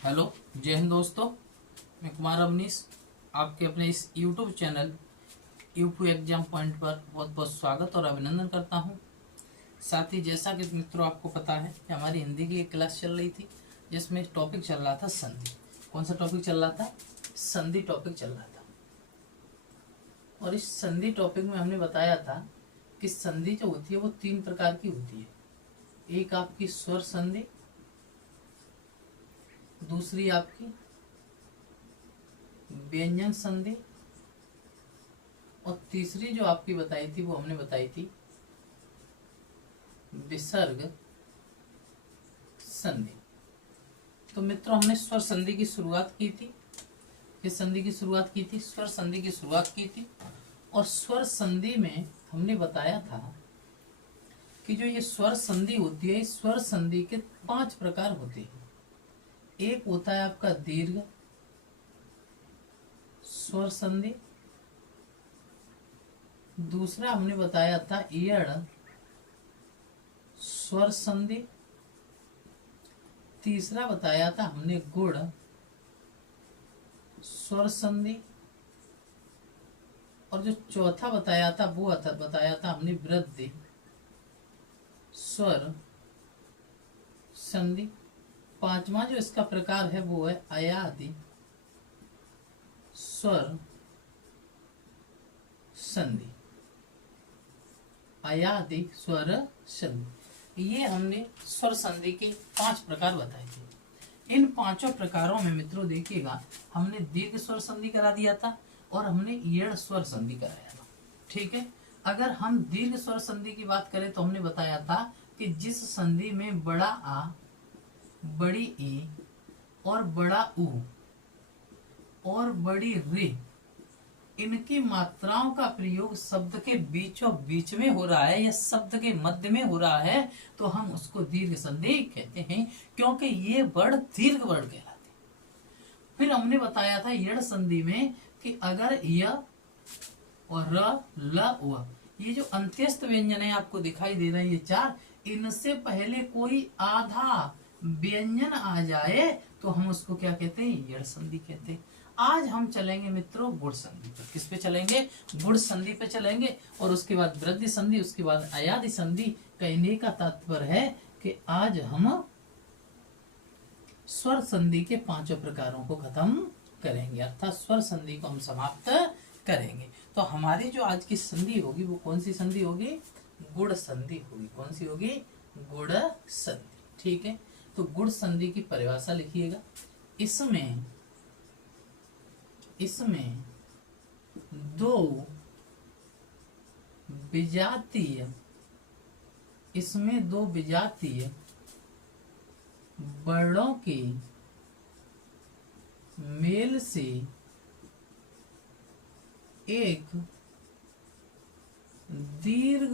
Hello, जय हिंद दोस्तों। मैं कुमार अवनीश आपके अपने इस YouTube channel UP exam point पर बहुत बहुत स्वागत और अभिनंदन करता हूं। साथ ही जैसा कि मित्रों आपको पता है कि हमारी हिंदी की एक क्लास चल रही थी जिसमें टॉपिक चल रहा था संधि। कौन सा टॉपिक चल रहा था? संधि टॉपिक चल रहा था। और इस संधि टॉपिक में हमने बताया था कि संधि जो होती है वो 3 प्रकार की होती है। एक आपकी स्वर संधि, दूसरी आपकी व्यंजन संधि और तीसरी जो आपकी बताई थी वो हमने बताई थी विसर्ग संधि। तो मित्रों हमने स्वर संधि की शुरुआत की थी। किस संधि की शुरुआत की थी? स्वर संधि की शुरुआत की थी। और स्वर संधि में हमने बताया था कि जो ये स्वर संधि होती है, इस स्वर संधि के 5 प्रकार होते हैं। एक होता है आपका दीर्घ स्वर संधि, दूसरा हमने बताया था यण स्वर संधि, तीसरा बताया था हमने गुण स्वर संधि, और जो चौथा बताया था वो बताया था हमने वृद्धि स्वर संधि। पांचवा जो इसका प्रकार है वो है अयादि स्वर संधि। अयादि स्वर संधि, ये हमने स्वर संधि के 5 प्रकार बताए थे। इन 5 प्रकारों में मित्रों देखिएगा, हमने दीर्घ स्वर संधि करा दिया था और हमने यण स्वर संधि कराया था। ठीक है। अगर हम दीर्घ स्वर संधि की बात करें तो हमने बताया था कि जिस संधि में बड़ा आ, बड़ी ई और बड़ा उ और बड़ी रे, इनकी मात्राओं का प्रयोग शब्द के बीचों बीच में हो रहा है या शब्द के मध्य में हो रहा है तो हम उसको दीर्घ संधि कहते हैं, क्योंकि ये वर्ण दीर्घ वर्ण कहलाते हैं। फिर हमने बताया था यण संधि में कि अगर य और र, ल, व, ये जो अंत्यस्थ व्यंजन है आपको दिखाई दे रहे हैं, ये 4, इनसे पहले कोई आधा व्यंजन आ जाए तो हम उसको क्या कहते हैं? यण संधि कहते हैं। आज हम चलेंगे मित्रों गुण संधि पर। किस पे चलेंगे? गुण संधि पे चलेंगे। और उसके बाद वृद्धि संधि, उसके बाद अयादि संधि। कहने का तात्पर्य है कि आज हम स्वर संधि के 5 प्रकारों को खत्म करेंगे, अर्थात स्वर संधि को हम समाप्त करेंगे। तो हमारी जो आज की संधि होगी वो कौन सी संधि होगी? गुण संधि होगी। कौन सी होगी? गुण संधि। ठीक है। तो गुण संधि की परिभाषा लिखिएगा। इसमें 2 विजातीय वर्णों के मेल से एक दीर्घ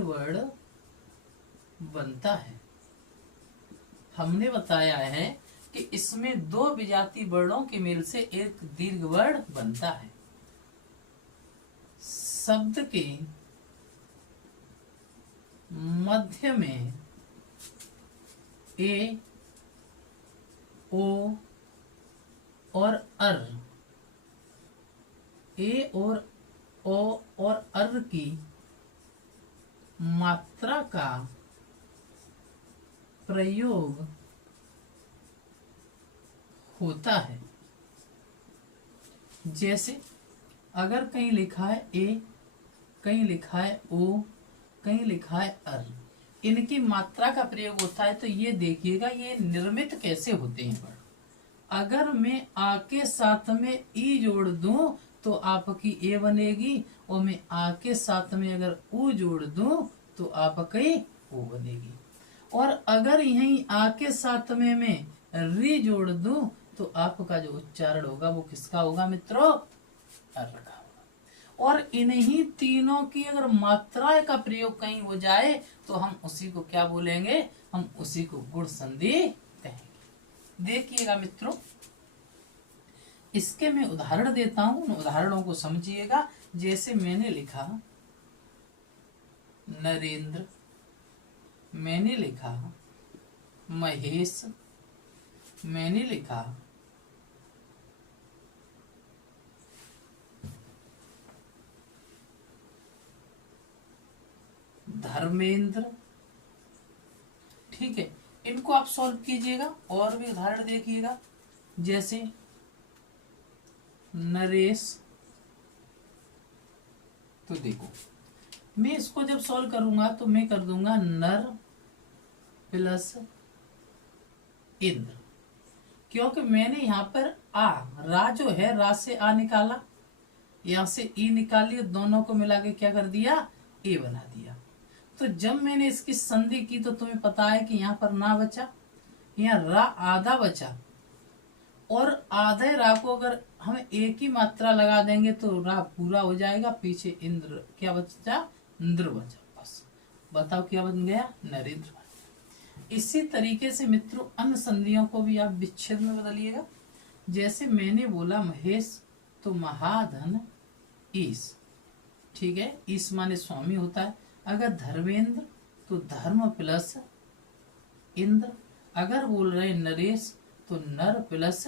वर्ण बनता है। हमने बताया है कि इसमें 2 विजातीय वर्णों के मेल से एक दीर्घ वर्ण बनता है। शब्द के मध्य में ए, ओ और अर, ए और ओ और अर की मात्रा का प्रयोग होता है। जैसे अगर कहीं लिखा है ए, कहीं लिखा है ओ, कहीं लिखा है अर, इनकी मात्रा का प्रयोग होता है। तो ये देखिएगा ये निर्मित कैसे होते हैं वर्ण। अगर मैं आ के साथ में ई जोड़ दूं तो आपकी ए बनेगी, और मैं आ के साथ में अगर उ जोड़ दूं तो आपकी ओ बनेगी। और अगर यहीं आ के साथ में मैं री जोड़ दूं तो आपका जो उच्चारण होगा वो किसका होगा मित्रों? अर का होगा। और इन्हीं तीनों की अगर मात्रा का प्रयोग कहीं हो जाए तो हम उसी को क्या बोलेंगे? हम उसी को गुण संधि कहेंगे। देखिएगा मित्रों, इसके मैं उदाहरण देता हूं, उन उदाहरणों को समझिएगा। जैसे मैंने लिखा नरेंद्र, मैंने लिखा महेश, मैंने लिखा धर्मेंद्र। ठीक है, इनको आप सॉल्व कीजिएगा और भी उदाहरण देखिएगा, जैसे नरेश। तो देखो मैं इसको जब सॉल्व करूंगा तो मैं कर दूंगा नर प्लस इंद्र, क्योंकि मैंने यहाँ पर रा जो है रा से आ निकाला, यहाँ से ई निकाली, दोनों को मिला के क्या कर दिया, ए बना दिया। तो जब मैंने इसकी संधि की तो तुम्हें पता है कि यहाँ पर ना बचा, यहाँ रा आधा बचा, और आधे रा को अगर हम एक ही मात्रा लगा देंगे तो रा पूरा हो जाएगा, पीछे इंद्र क्या बचा, इंद्र बचा। बस बताओ क्या बन गया, नरेंद्र बन गया। इसी तरीके से मित्रों अन्य संधियों को भी आप विच्छेद में बदलिएगा। जैसे मैंने बोला महेश तो महाधन ईश। ठीक है, ईश माने स्वामी होता है। अगर धर्मेंद्र तो धर्म प्लस इंद्र। अगर बोल रहे नरेश तो नर प्लस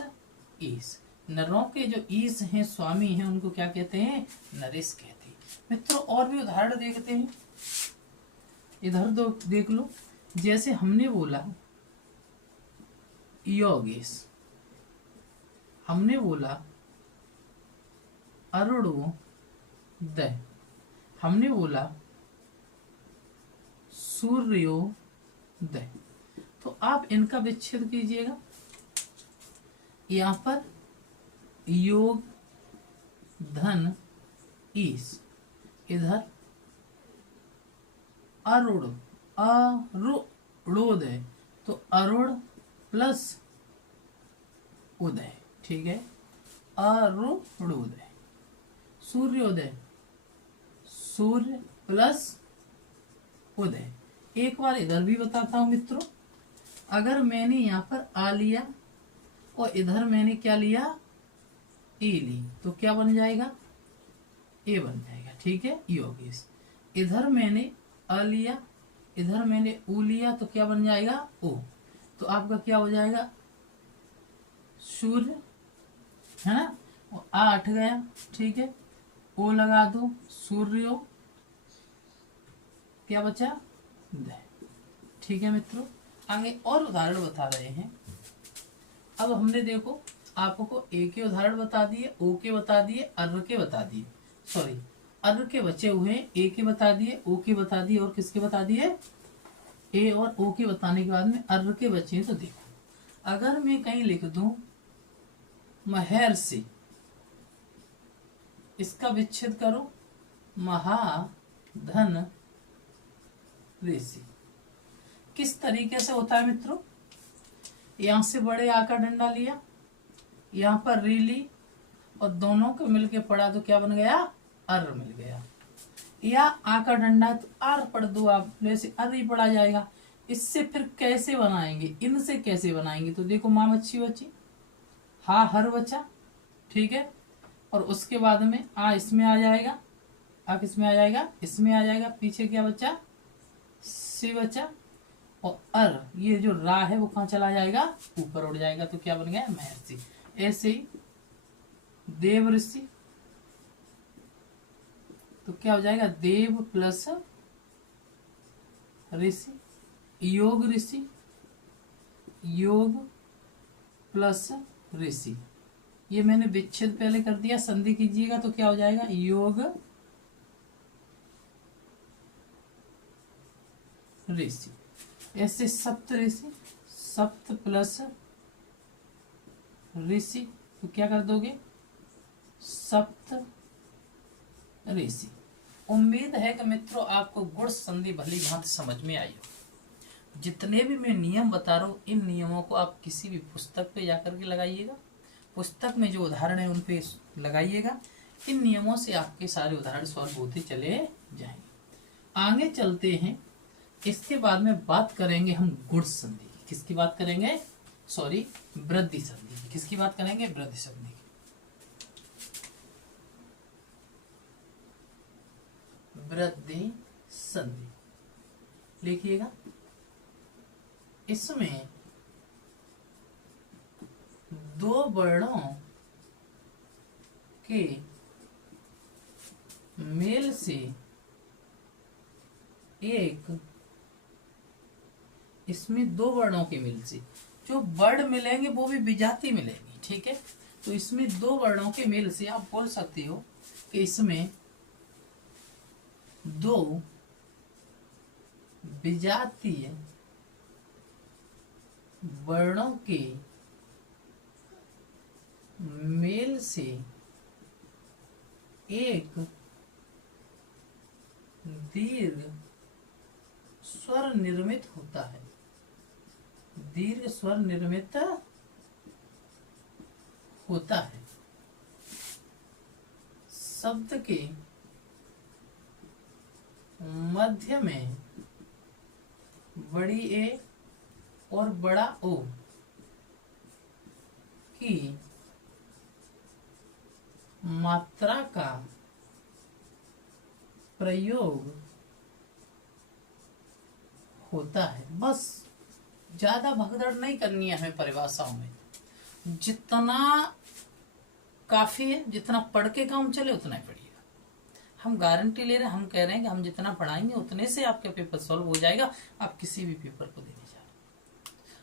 ईश। नरों के जो ईश हैं, स्वामी हैं, उनको क्या कहते हैं, नरेश कहते हैं। मित्रों और भी उदाहरण देखते हैं, इधर दो देख लो। जैसे हमने बोला योगेश, हमने बोला अरुणोदय, हमने बोला सूर्योदय। तो आप इनका विच्छेद कीजिएगा। यहाँ पर योग धन ईश, इधर अरुणोदय, तो अरुण प्लस उदय। ठीक है, अरुणोदय। सूर्योदय, सूर्य प्लस उदय। एक बार इधर भी बताता हूं मित्रों, अगर मैंने यहाँ पर आ लिया और इधर मैंने क्या लिया, ए ली, तो क्या बन जाएगा, ए बन जाएगा। ठीक है, योगेश। इधर मैंने अ लिया, इधर मैंने ऊ लिया, तो क्या बन जाएगा, ओ। तो आपका क्या हो जाएगा, सूर्य, है ना, और आ हट गया। ठीक है, ओ लगा दो, सूर्यो, क्या बचा, दय। ठीक है मित्रों, आगे और उदाहरण बता रहे हैं। अब हमने देखो आपको ए के उदाहरण बता दिए, ओ के बता दिए, अर्र के बता दिए, सॉरी अर्र के बचे हुए हैं, ए के बता दिए, ओ के बता दिए, और किसके बता दिए, ए और ओ के बताने के बाद में अर्र के बचे। तो देखो अगर मैं कहीं लिख दूं महर्षि, इसका विच्छेद करो महाधन ऋषि। किस तरीके से होता है मित्रों, यहां से बड़े आ का डंडा लिया, यहाँ पर री ली, और दोनों को मिलके पढ़ा तो क्या बन गया, अर्र मिल गया। या आ का डंडा तो आर पढ़ दो आप, जैसे अर्र ही पढ़ा जाएगा। इससे फिर कैसे बनाएंगे, इनसे कैसे बनाएंगे, तो देखो माँ मच्छी बची, हा हर बचा। ठीक है, और उसके बाद में आ इसमें आ जाएगा, आ किसमें आ जाएगा, इसमें आ जाएगा। पीछे क्या बचा, सी बचा, और अर ये जो रा है वो कहाँ चला जाएगा, ऊपर उड़ जाएगा। तो क्या बन गया, महर्षि। ऐसे ही देव ऋषि, तो क्या हो जाएगा, देव प्लस ऋषि। योग ऋषि, योग प्लस ऋषि। ये मैंने विच्छेद पहले कर दिया, संधि कीजिएगा तो क्या हो जाएगा, योग ऋषि। ऐसे सप्त ऋषि, सप्त प्लस ऋषि, तो क्या कर दोगे, सप्त ऋषि। उम्मीद है कि मित्रों आपको गुण संधि भली भांति समझ में आई हो। जितने भी मैं नियम बता रहा हूँ, इन नियमों को आप किसी भी पुस्तक पे जाकर के लगाइएगा, पुस्तक में जो उदाहरण है उन पे लगाइएगा। इन नियमों से आपके सारे उदाहरण सॉल्व होते चले जाएंगे। आगे चलते हैं, इसके बाद में बात करेंगे हम गुण संधि की। किसकी बात करेंगे, सॉरी वृद्धि संधि की। किसकी बात करेंगे, वृद्धि संधि की। वृद्धि संधि लिखिएगा, इसमें दो वर्णों के मेल से एक, इसमें दो वर्णों के मेल से जो वर्ड मिलेंगे वो भी विजाति मिलेंगी, ठीक है। तो इसमें दो वर्णों के मेल से आप बोल सकते हो कि इसमें दो विजातीय वर्णों के मेल से एक दीर्घ स्वर निर्मित होता है। दीर्घ स्वर निर्मित होता है। शब्द के मध्य में बड़ी ए और बड़ा ओ की मात्रा का प्रयोग होता है। बस ज्यादा भगदड़ नहीं करनी है हमें परिभाषाओं में, जितना काफी है, जितना पढ़ के काम चले उतना ही पढ़िएगा। हम गारंटी ले रहे हैं, हम कह रहे हैं कि हम जितना पढ़ाएंगे उतने से आपका पेपर सॉल्व हो जाएगा। आप किसी भी पेपर को देने जा रहे हैं।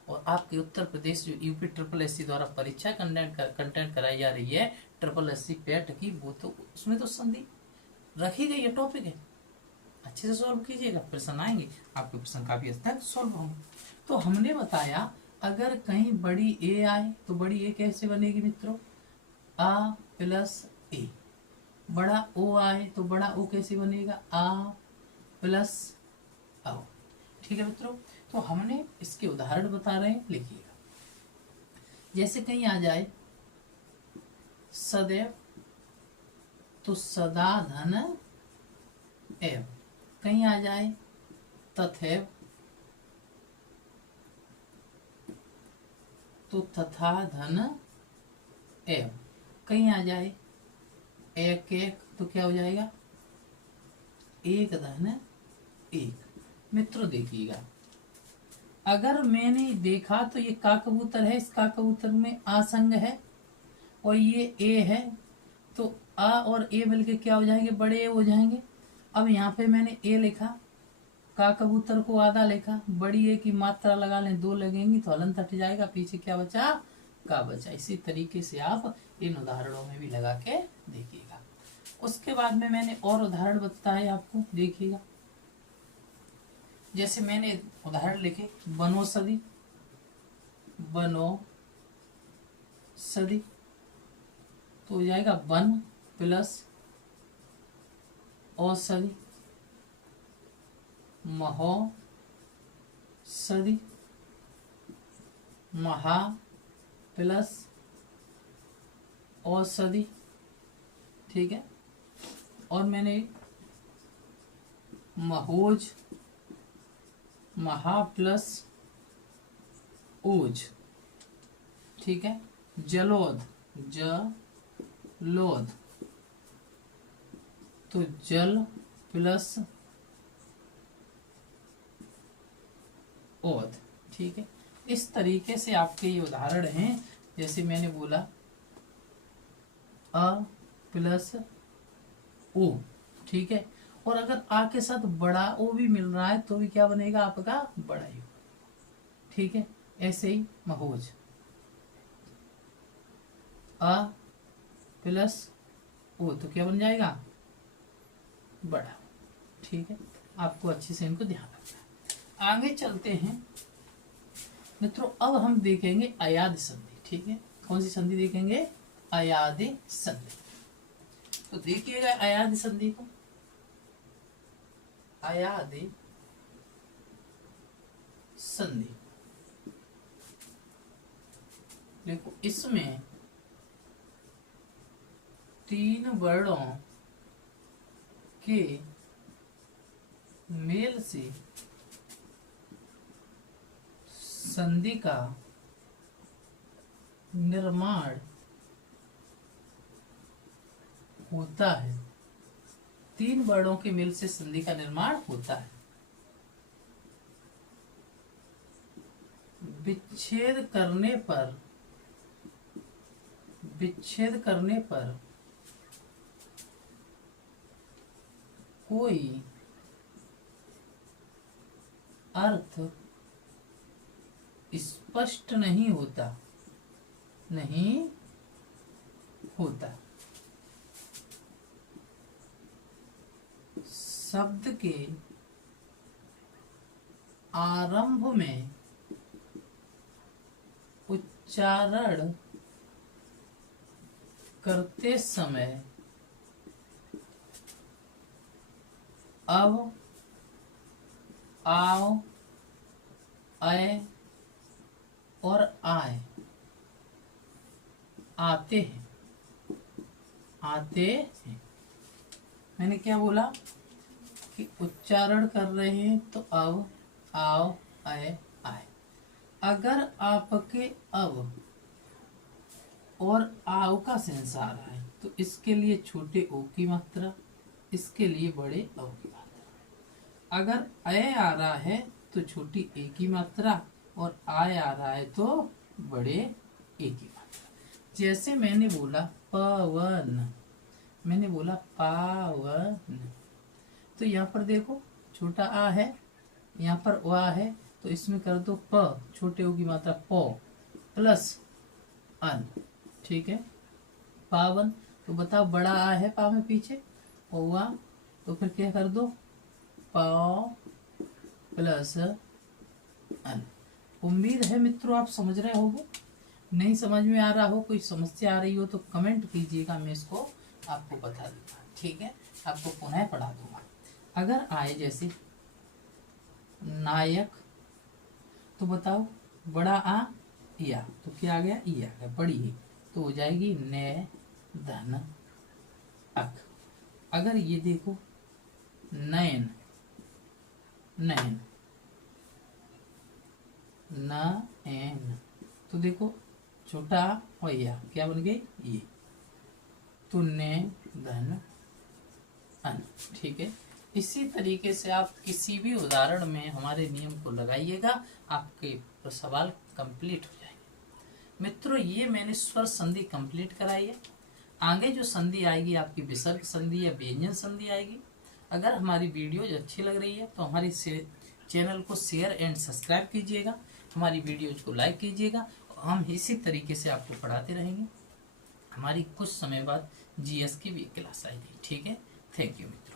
और आपके उत्तर प्रदेश जो यूपी SSS द्वारा परीक्षा कंटेंट कराई जा रही है SSS पेट की, वो तो उसमें तो संधि रखी गई है, टॉपिक है, अच्छे से सॉल्व कीजिएगा। प्रश्न आएंगे, आपके प्रश्न काफी हद तक सॉल्व होंगे। तो हमने बताया अगर कहीं बड़ी ए आए तो बड़ी ए कैसे बनेगी मित्रों, आ प्लस ए। बड़ा ओ आए तो बड़ा ओ कैसे बनेगा, आ प्लस ओ। ठीक है मित्रों, तो हमने इसके उदाहरण बता रहे हैं, लिखिएगा। जैसे कहीं आ जाए सदैव तो सदा धन एव। कहीं आ जाए तथैव तो तथा धन एव। कहीं आ जाए एक एक तो क्या हो जाएगा, एक धन एक। मित्रों देखिएगा, अगर मैंने देखा तो ये का कबूतर है, इस का कबूतर में आ संग है और ये ए है, तो आ और ए मिलके क्या हो जाएंगे, बड़े ए हो जाएंगे। अब यहाँ पे मैंने ए लिखा, का कबूतर को आधा लिखा, बड़ी ए की मात्रा लगा लें, दो लगेंगी तो हलन हट जाएगा, पीछे क्या बचा, का बचा। इसी तरीके से आप इन उदाहरणों में भी लगा के देखिएगा। उसके बाद में मैंने और उदाहरण बताया आपको, देखिएगा। जैसे मैंने उदाहरण लिखे बनौषधि, बनौषधि तो हो जाएगा वन प्लस औषधि, महोषधि, महा प्लस औषधि। ठीक है, और मैंने महोज, महा प्लस ओज। ठीक है, जलोद, जलोद तो जल प्लस ओद। ठीक है, इस तरीके से आपके ये उदाहरण हैं। जैसे मैंने बोला अ प्लस ओ, ठीक है, और अगर आ के साथ बड़ा ओ भी मिल रहा है तो भी क्या बनेगा आपका, बड़ा यू। ठीक है, ऐसे ही महोज, अ प्लस ओ तो क्या बन जाएगा, बड़ा। ठीक है, आपको अच्छे से इनको ध्यान रखना है। आगे चलते हैं मित्रों, अब हम देखेंगे अयाद संधि। ठीक है, कौन सी संधि देखेंगे, अयाद संधि। तो देखिएगा अयाद संधि को, अयाद संधि देखो, इसमें तीन वर्णों के मेल से संधि का निर्माण होता है। तीन वर्णों के मेल से संधि का निर्माण होता है। विच्छेद करने पर कोई अर्थ स्पष्ट नहीं होता शब्द के आरंभ में उच्चारण करते समय अब, आओ, अय और आय आते हैं। मैंने क्या बोला कि उच्चारण कर रहे हैं तो अब, आओ, अय, आय। अगर आपके अब और आओ का सेंस आ रहा है तो इसके लिए छोटे ओ की मात्रा, इसके लिए बड़े औ की मात्रा। अगर अय आ रहा है तो छोटी ए की मात्रा और आय आ रहा है तो बड़े ए की मात्रा। जैसे मैंने बोला पवन, मैंने बोला पावन, तो यहाँ पर देखो छोटा आ है, यहाँ पर वा है, तो इसमें कर दो प, छोटे ओ की मात्रा प प्लस अन, ठीक है। पावन, तो बताओ बड़ा आ है पा में पीछे, ओवा, तो फिर क्या कर दो प प्लस अन। उम्मीद है मित्रों आप समझ रहे होगे। नहीं समझ में आ रहा हो, कोई समस्या आ रही हो तो कमेंट कीजिएगा, मैं इसको आपको बता दूंगा, ठीक है। आपको पुनः पढ़ा दूंगा। अगर आए जैसे नायक, तो बताओ बड़ा आ या, तो क्या आ गया ई आ गया, बड़ी है तो हो जाएगी ने धन अक। अगर ये देखो नयन, नयन न, तो देखो छोटा और या क्या बन गई ये, तो ने धन अन, ठीक है। इसी तरीके से आप किसी भी उदाहरण में हमारे नियम को लगाइएगा, आपके सवाल कंप्लीट हो जाएंगे। मित्रों ये मैंने स्वर संधि कंप्लीट कराई है। आगे जो संधि आएगी आपकी विसर्ग संधि या व्यंजन संधि आएगी। अगर हमारी वीडियोज अच्छी लग रही है तो हमारी चैनल को शेयर एंड सब्सक्राइब कीजिएगा, हमारी वीडियोज को लाइक कीजिएगा। हम इसी तरीके से आपको पढ़ाते रहेंगे। हमारी कुछ समय बाद जीएस की भी क्लास आएगी, ठीक है। थैंक यू मित्रों।